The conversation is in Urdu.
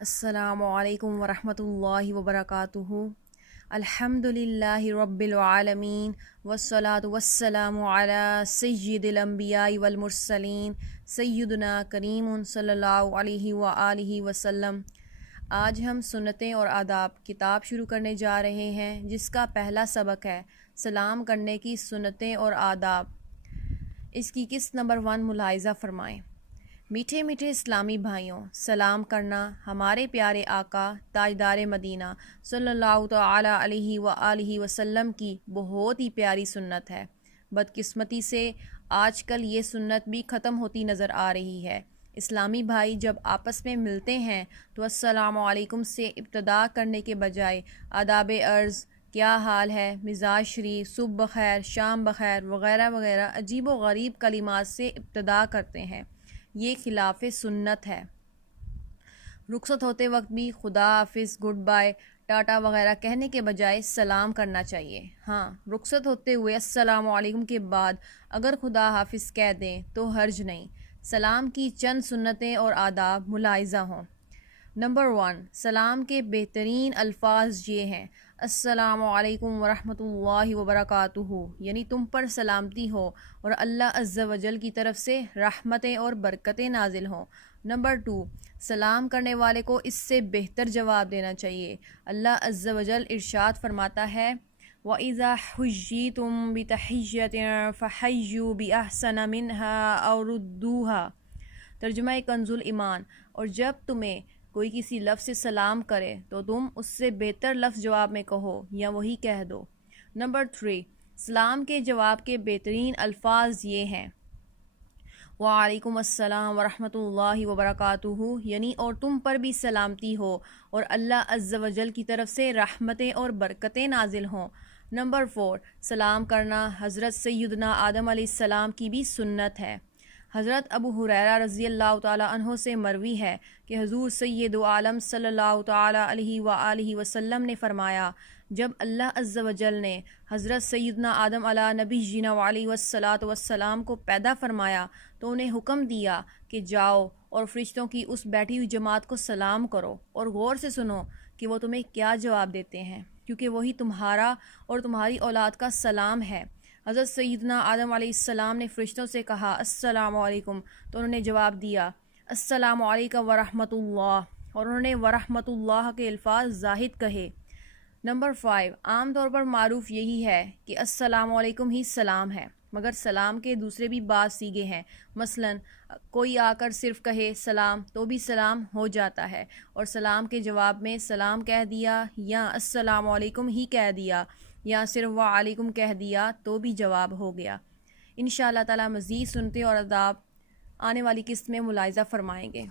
السلام علیکم ورحمۃ اللہ وبرکاتہ۔ الحمدللہ رب العالمین والصلاة والسلام علی سید الانبیاء والمرسلین سیدنا کریم صلی اللہ علیہ وآلہ وسلم۔ آج ہم سنتیں اور آداب کتاب شروع کرنے جا رہے ہیں، جس کا پہلا سبق ہے سلام کرنے کی سنتیں اور آداب۔ اس کی قسط نمبر 1 ملاحظہ فرمائیں۔ میٹھے میٹھے اسلامی بھائیوں، سلام کرنا ہمارے پیارے آقا تاجدار مدینہ صلی اللہ تعالی علیہ وآلہ وسلم کی بہت ہی پیاری سنت ہے۔ بدقسمتی سے آج کل یہ سنت بھی ختم ہوتی نظر آ رہی ہے۔ اسلامی بھائی جب آپس میں ملتے ہیں تو السلام علیکم سے ابتدا کرنے کے بجائے آداب عرض، کیا حال ہے، مزاج شریف، صبح بخیر، شام بخیر وغیرہ وغیرہ عجیب و غریب کلمات سے ابتدا کرتے ہیں۔ یہ خلاف سنت ہے۔ رخصت ہوتے وقت بھی خدا حافظ، گڈ بائے، ٹاٹا وغیرہ کہنے کے بجائے سلام کرنا چاہیے۔ ہاں، رخصت ہوتے ہوئے السلام علیکم کے بعد اگر خدا حافظ کہہ دیں تو حرج نہیں۔ سلام کی چند سنتیں اور آداب ملاحظہ ہوں۔ نمبر 1، سلام کے بہترین الفاظ یہ ہیں: السلام علیکم ورحمۃ اللہ وبرکاتہ، یعنی تم پر سلامتی ہو اور اللہ عز و جل کی طرف سے رحمتیں اور برکتیں نازل ہوں۔ نمبر 2، سلام کرنے والے کو اس سے بہتر جواب دینا چاہیے۔ اللہ عز و جل ارشاد فرماتا ہے: وَإِذَا حُيِّيتُم بِتَحِيَّةٍ فَحَيُّوا بِأَحْسَنَ مِنْهَا أَوْ رُدُّوهَا۔ ترجمہ کنز الایمان: اور جب تمہیں کوئی کسی لفظ سے سلام کرے تو تم اس سے بہتر لفظ جواب میں کہو یا وہی کہہ دو۔ نمبر 3، سلام کے جواب کے بہترین الفاظ یہ ہیں: وعلیکم السلام ورحمۃ اللہ وبرکاتہ، یعنی اور تم پر بھی سلامتی ہو اور اللہ عز و جل کی طرف سے رحمتیں اور برکتیں نازل ہوں۔ نمبر 4، سلام کرنا حضرت سیدنا آدم علیہ السلام کی بھی سنت ہے۔ حضرت ابو ہریرہ رضی اللہ تعالی عنہ سے مروی ہے کہ حضور سید عالم صلی اللہ تعالی علیہ وآلہ وسلم نے فرمایا: جب اللہ عز و جل نے حضرت سیدنا آدم علیہ نبینا وعلیہ والسلام کو پیدا فرمایا تو انہیں حکم دیا کہ جاؤ اور فرشتوں کی اس بیٹھی ہوئی جماعت کو سلام کرو اور غور سے سنو کہ وہ تمہیں کیا جواب دیتے ہیں، کیونکہ وہی تمہارا اور تمہاری اولاد کا سلام ہے۔ حضرت سیدنا آدم علیہ السلام نے فرشتوں سے کہا: السلام علیکم، تو انہوں نے جواب دیا: السلام علیکم ورحمۃ اللہ، اور انہوں نے ورحمۃ اللہ کے الفاظ زاہد کہے۔ نمبر 5، عام طور پر معروف یہی ہے کہ السلام علیکم ہی سلام ہے، مگر سلام کے دوسرے بھی بعض صیغے ہیں۔ مثلا کوئی آ کر صرف کہے سلام تو بھی سلام ہو جاتا ہے، اور سلام کے جواب میں سلام کہہ دیا یا السلام علیکم ہی کہہ دیا یا صرف وعلیکم کہہ دیا تو بھی جواب ہو گیا۔ انشاءاللہ تعالی مزید سنتے اور آداب آنے والی قسط میں ملاحظہ فرمائیں گے۔